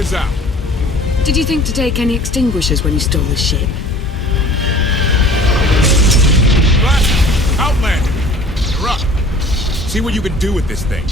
fire's out! Did you think to take any extinguishers when you stole the ship? Blast! Outlander! You're up. See what you can do with this thing.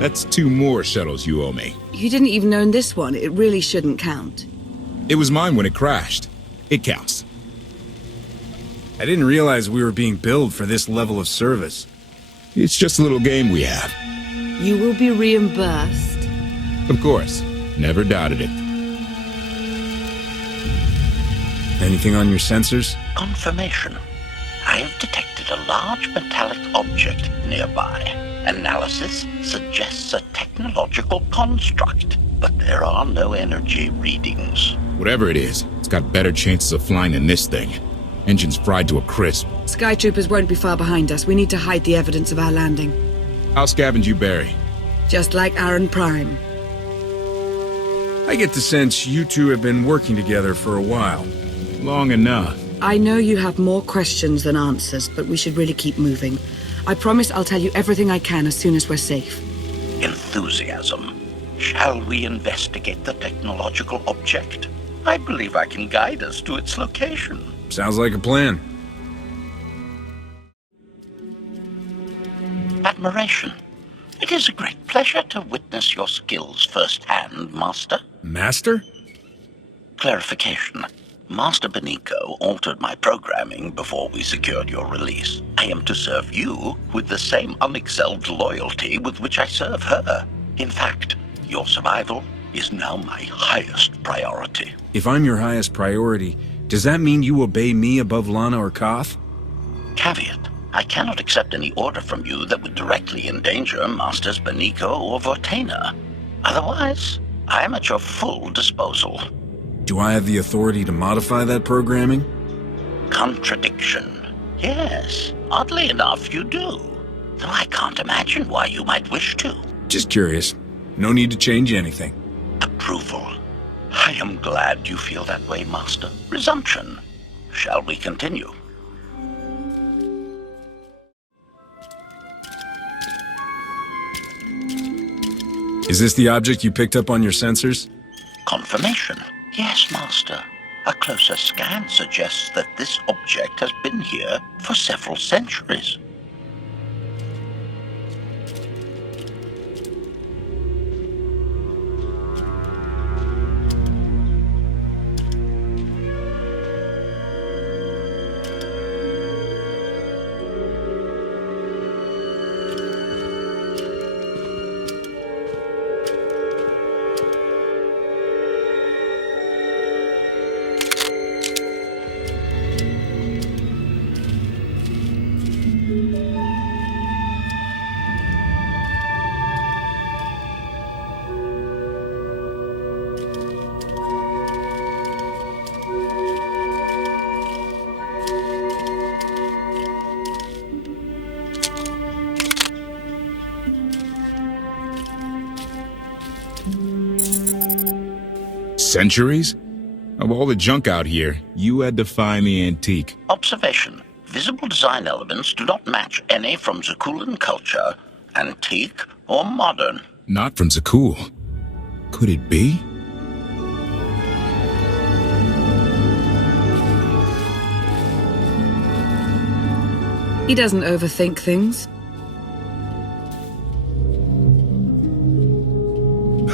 That's 2 more shuttles you owe me. You didn't even own this one. It really shouldn't count. It was mine when it crashed. It counts. I didn't realize we were being billed for this level of service. It's just a little game we have. You will be reimbursed. Of course. Never doubted it. Anything on your sensors? Confirmation. I have detected a large metallic object nearby. Analysis suggests a technological construct, but there are no energy readings. Whatever it is, it's got better chances of flying than this thing. Engine's fried to a crisp. Skytroopers won't be far behind us. We need to hide the evidence of our landing. I'll scavenge you, Barry. Just like Aaron Prime. I get the sense you two have been working together for a while. Long enough. I know you have more questions than answers, but we should really keep moving. I promise I'll tell you everything I can as soon as we're safe. Enthusiasm. Shall we investigate the technological object? I believe I can guide us to its location. Sounds like a plan. Admiration. It is a great pleasure to witness your skills firsthand, Master. Master? Clarification. Master Benico altered my programming before we secured your release. I am to serve you with the same unexcelled loyalty with which I serve her. In fact, your survival is now my highest priority. If I'm your highest priority, does that mean you obey me above Lana or Koth? Caveat. I cannot accept any order from you that would directly endanger Masters Benico or Vortena. Otherwise, I am at your full disposal. Do I have the authority to modify that programming? Contradiction. Yes, oddly enough, you do. Though I can't imagine why you might wish to. Just curious. No need to change anything. Approval. I am glad you feel that way, Master. Resumption. Shall we continue? Is this the object you picked up on your sensors? Confirmation. Yes, Master. A closer scan suggests that this object has been here for several centuries. Centuries? Of all the junk out here, you had to find the antique. Observation. Visible design elements do not match any from Zakuulan culture, antique or modern. Not from Zakuul. Could it be? He doesn't overthink things.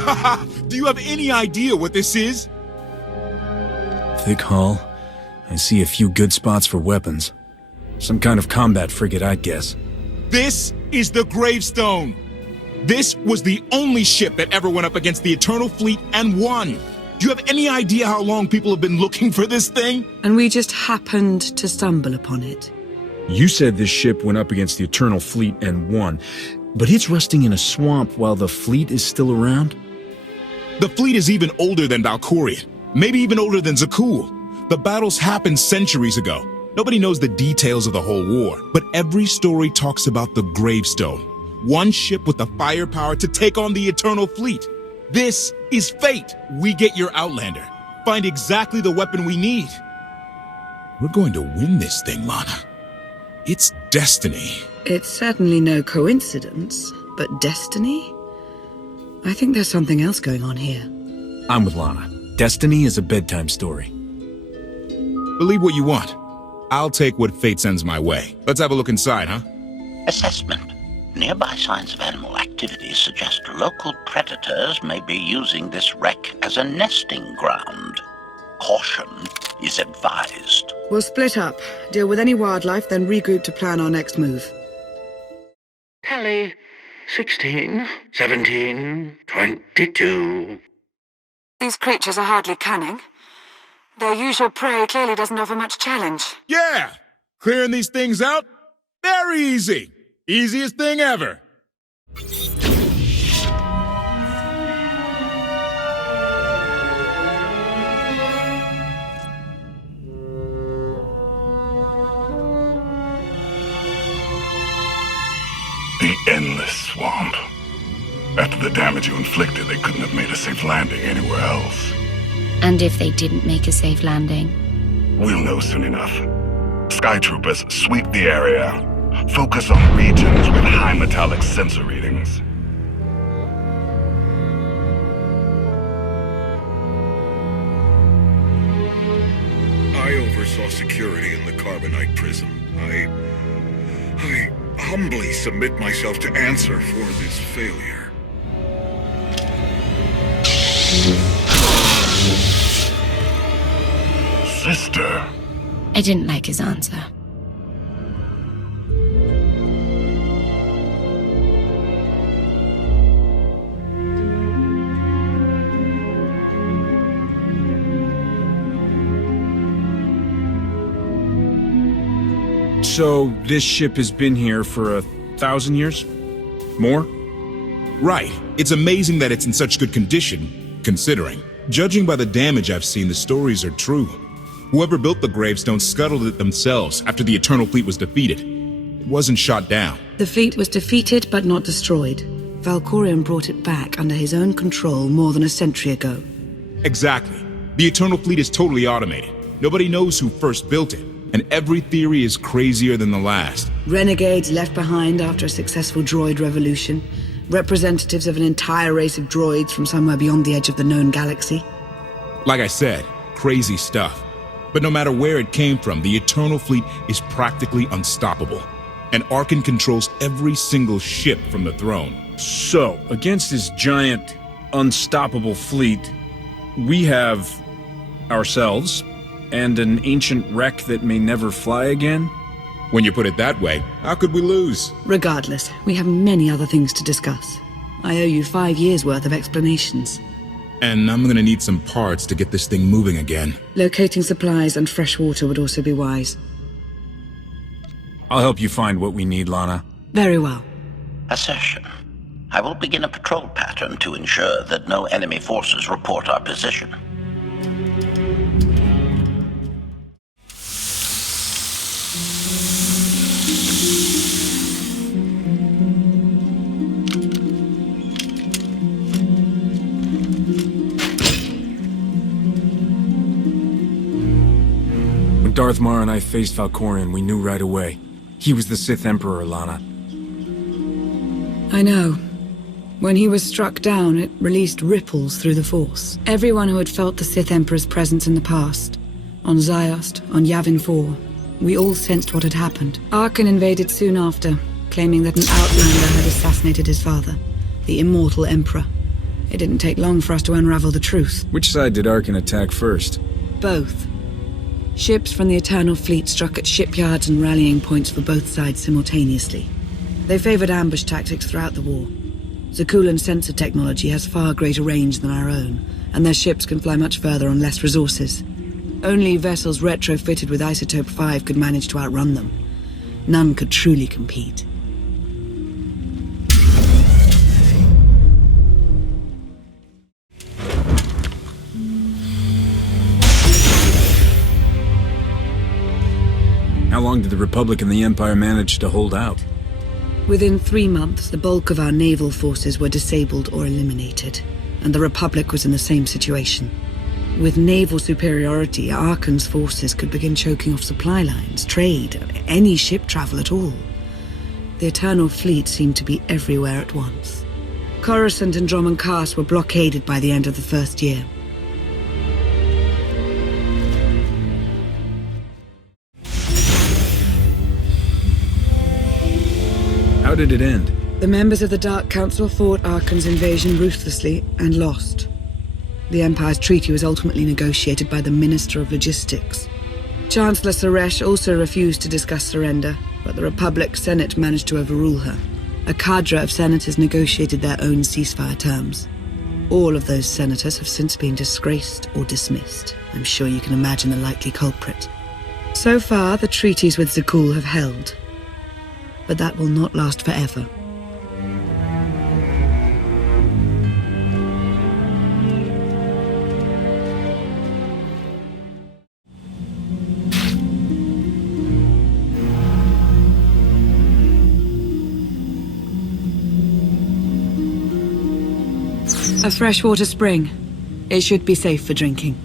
Haha! Do you have any idea what this is? Thick hull. I see a few good spots for weapons. Some kind of combat frigate, I'd guess. This is the Gravestone. This was the only ship that ever went up against the Eternal Fleet and won. Do you have any idea how long people have been looking for this thing? And we just happened to stumble upon it. You said this ship went up against the Eternal Fleet and won, but it's rusting in a swamp while the fleet is still around? The fleet is even older than Valkyria, maybe even older than Zakuul. The battles happened centuries ago. Nobody knows the details of the whole war, but every story talks about the Gravestone. One ship with the firepower to take on the Eternal Fleet. This is fate. We get your Outlander. Find exactly the weapon we need. We're going to win this thing, Lana. It's destiny. It's certainly no coincidence, but destiny? I think there's something else going on here. I'm with Lana. Destiny is a bedtime story. Believe what you want. I'll take what fate sends my way. Let's have a look inside, huh? Assessment. Nearby signs of animal activity suggest local predators may be using this wreck as a nesting ground. Caution is advised. We'll split up, deal with any wildlife, then regroup to plan our next move. Tally 16, 17, 22. These creatures are hardly cunning. Their usual prey clearly doesn't offer much challenge. Yeah! Clearing these things out? Very easy. Easiest thing ever. The endless swamp. After the damage you inflicted, they couldn't have made a safe landing anywhere else. And if they didn't make a safe landing? We'll know soon enough. Sky Troopers, sweep the area. Focus on regions with high metallic sensor readings. I oversaw security in the Carbonite prison. I humbly submit myself to answer for this failure. Sister. I didn't like his answer. So, this ship has been here for 1,000 years? More? Right. It's amazing that it's in such good condition, considering. Judging by the damage I've seen, the stories are true. Whoever built the Gravestone scuttled it themselves after the Eternal Fleet was defeated. It wasn't shot down. The fleet was defeated but not destroyed. Valkorion brought it back under his own control more than a century ago. Exactly. The Eternal Fleet is totally automated. Nobody knows who first built it, and every theory is crazier than the last. Renegades left behind after a successful droid revolution. Representatives of an entire race of droids from somewhere beyond the edge of the known galaxy. Like I said, crazy stuff. But no matter where it came from, the Eternal Fleet is practically unstoppable. And Arkan controls every single ship from the throne. So, against this giant, unstoppable fleet, we have ourselves and an ancient wreck that may never fly again? When you put it that way, how could we lose? Regardless, we have many other things to discuss. I owe you 5 years' worth of explanations. And I'm gonna need some parts to get this thing moving again. Locating supplies and fresh water would also be wise. I'll help you find what we need, Lana. Very well. Assertion. I will begin a patrol pattern to ensure that no enemy forces report our position. When Darth Mar and I faced Valkorion, we knew right away. He was the Sith Emperor, Lana. I know. When he was struck down, it released ripples through the Force. Everyone who had felt the Sith Emperor's presence in the past, on Ziost, on Yavin 4, we all sensed what had happened. Arkan invaded soon after, claiming that an Outlander had assassinated his father, the immortal Emperor. It didn't take long for us to unravel the truth. Which side did Arkan attack first? Both. Ships from the Eternal Fleet struck at shipyards and rallying points for both sides simultaneously. They favored ambush tactics throughout the war. Zakuul sensor technology has far greater range than our own, and their ships can fly much further on less resources. Only vessels retrofitted with Isotope 5 could manage to outrun them. None could truly compete. long did the Republic and the Empire manage to hold out? Within 3 months, the bulk of our naval forces were disabled or eliminated, and the Republic was in the same situation. With naval superiority, Arkan's forces could begin choking off supply lines, trade, any ship travel at all. The Eternal Fleet seemed to be everywhere at once. Coruscant and Dromund Kaas were blockaded by the end of the first year. How did it end? The members of the Dark Council fought Arkan's invasion ruthlessly and lost. The Empire's treaty was ultimately negotiated by the Minister of Logistics. Chancellor Suresh also refused to discuss surrender, but the Republic's Senate managed to overrule her. A cadre of senators negotiated their own ceasefire terms. All of those senators have since been disgraced or dismissed. I'm sure you can imagine the likely culprit. So far, the treaties with Zakuul have held. But that will not last forever. A freshwater spring. It should be safe for drinking.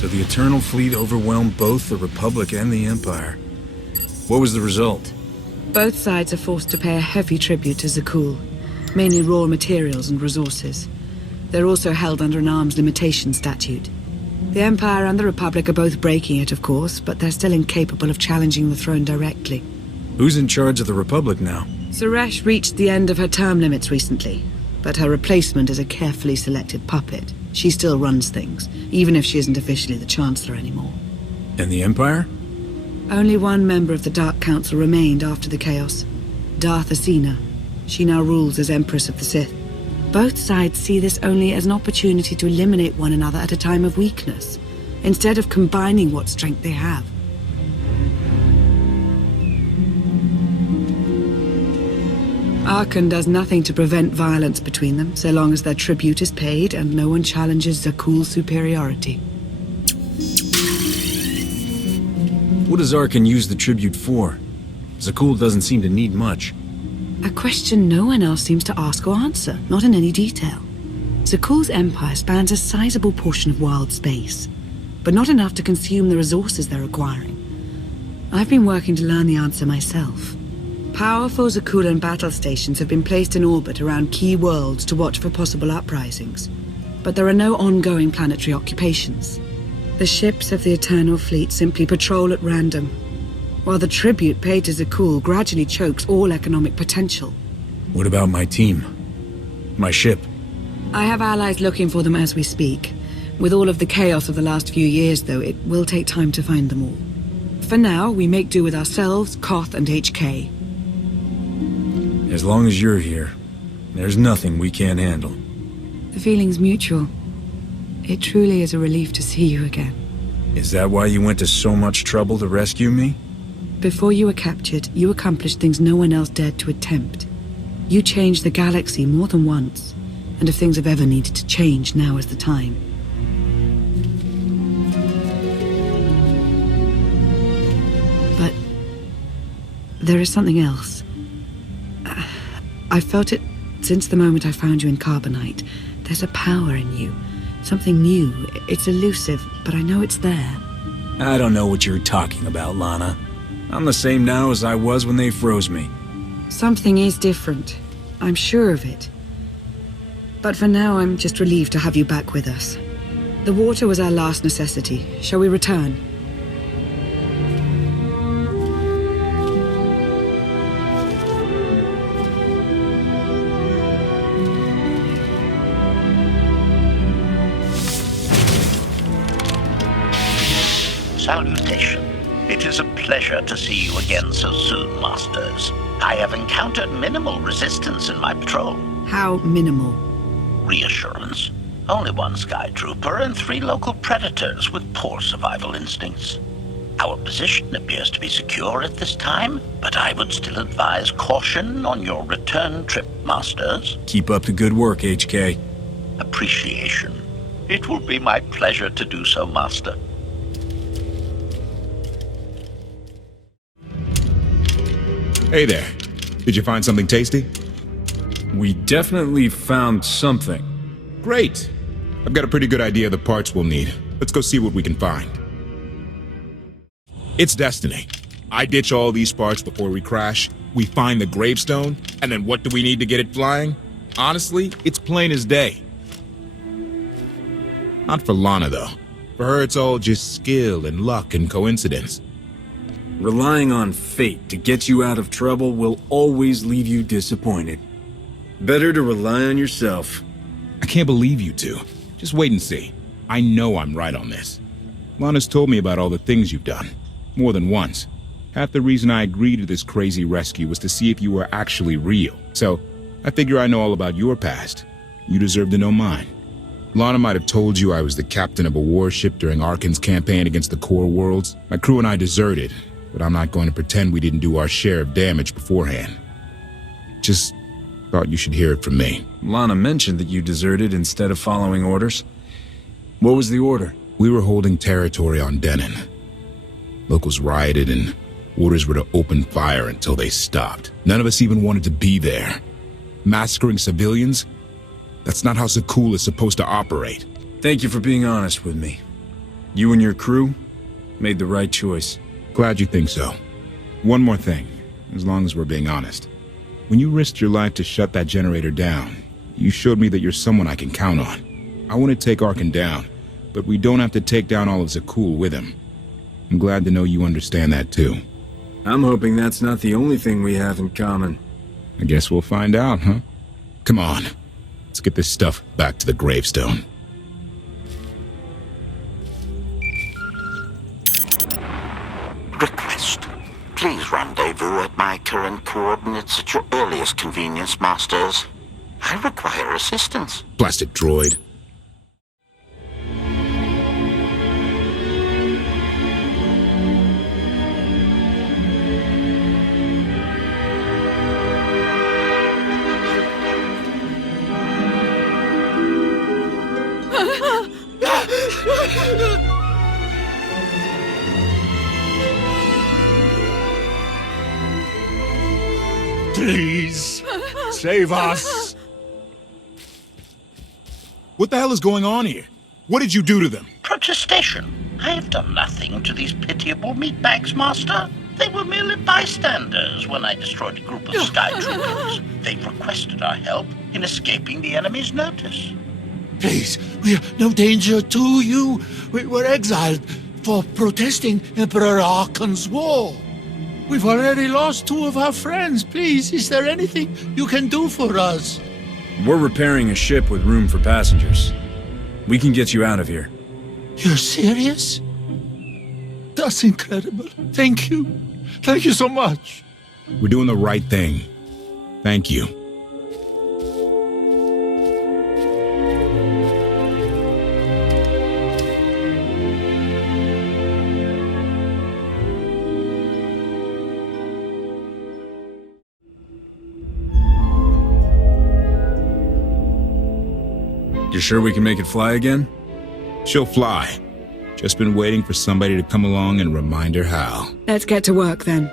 So the Eternal Fleet overwhelmed both the Republic and the Empire. What was the result? Both sides are forced to pay a heavy tribute to Zakuul, mainly raw materials and resources. They're also held under an arms limitation statute. The Empire and the Republic are both breaking it, of course, but they're still incapable of challenging the throne directly. Who's in charge of the Republic now? Suresh reached the end of her term limits recently, but her replacement is a carefully selected puppet. She still runs things, even if she isn't officially the Chancellor anymore. And the Empire? Only one member of the Dark Council remained after the chaos. Darth Asina. She now rules as Empress of the Sith. Both sides see this only as an opportunity to eliminate one another at a time of weakness, instead of combining what strength they have. Arkan does nothing to prevent violence between them, so long as their tribute is paid and no one challenges Zakuul's superiority. What does Arkan use the tribute for? Zakuul doesn't seem to need much. A question no one else seems to ask or answer, not in any detail. Zakuul's empire spans a sizable portion of wild space, but not enough to consume the resources they're acquiring. I've been working to learn the answer myself. Powerful Zakuulan battle stations have been placed in orbit around key worlds to watch for possible uprisings, but there are no ongoing planetary occupations. The ships of the Eternal Fleet simply patrol at random, while the tribute paid to Zakuul gradually chokes all economic potential. What about my team? My ship? I have allies looking for them as we speak. With all of the chaos of the last few years, though, it will take time to find them all. For now, we make do with ourselves, Koth, and HK. As long as you're here, there's nothing we can't handle. The feeling's mutual. It truly is a relief to see you again. Is that why you went to so much trouble to rescue me? Before you were captured, you accomplished things no one else dared to attempt. You changed the galaxy more than once, and if things have ever needed to change, now is the time. But there is something else. I've felt it since the moment I found you in Carbonite. There's a power in you, something new. It's elusive, but I know it's there. I don't know what you're talking about, Lana. I'm the same now as I was when they froze me. Something is different. I'm sure of it. But for now, I'm just relieved to have you back with us. The water was our last necessity. Shall we return? Salutation. It is a pleasure to see you again so soon, Masters. I have encountered minimal resistance in my patrol. How minimal? Reassurance. Only one Sky Trooper and 3 local predators with poor survival instincts. Our position appears to be secure at this time, but I would still advise caution on your return trip, Masters. Keep up the good work, HK. Appreciation. It will be my pleasure to do so, Master. Hey there. Did you find something tasty? We definitely found something. Great. I've got a pretty good idea of the parts we'll need. Let's go see what we can find. It's destiny. I ditch all these parts before we crash. We find the gravestone, and then what do we need to get it flying? Honestly, it's plain as day. Not for Lana, though. For her, it's all just skill and luck and coincidence. Relying on fate to get you out of trouble will always leave you disappointed. Better to rely on yourself. I can't believe you two. Just wait and see. I know I'm right on this. Lana's told me about all the things you've done. More than once. Half the reason I agreed to this crazy rescue was to see if you were actually real. So, I figure I know all about your past. You deserve to know mine. Lana might have told you I was the captain of a warship during Arkan's campaign against the Core Worlds. My crew and I deserted, but I'm not going to pretend we didn't do our share of damage beforehand. Just thought you should hear it from me. Lana mentioned that you deserted instead of following orders. What was the order? We were holding territory on Denon. Locals rioted and orders were to open fire until they stopped. None of us even wanted to be there. Massacring civilians? That's not how Zakuul is supposed to operate. Thank you for being honest with me. You and your crew made the right choice. Glad you think so. One more thing, as long as we're being honest. When you risked your life to shut that generator down, you showed me that you're someone I can count on. I want to take Arkan down, but we don't have to take down all of Zakuul with him. I'm glad to know you understand that too. I'm hoping that's not the only thing we have in common. I guess we'll find out, huh? Come on, let's get this stuff back to the gravestone. Request. Please rendezvous at my current coordinates at your earliest convenience, Masters. I require assistance. Blasted droid. Please, save us. What the hell is going on here? What did you do to them? Protestation. I have done nothing to these pitiable meatbags, Master. They were merely bystanders when I destroyed a group of sky troopers. They requested our help in escaping the enemy's notice. Please, we are no danger to you. We were exiled for protesting Emperor Arkan's war. We've already lost 2 of our friends. Please, is there anything you can do for us? We're repairing a ship with room for passengers. We can get you out of here. You're serious? That's incredible. Thank you. Thank you so much. We're doing the right thing. Thank you. You sure we can make it fly again? She'll fly. Just been waiting for somebody to come along and remind her how. Let's get to work then.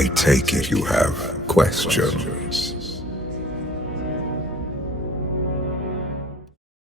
I take it you have questions.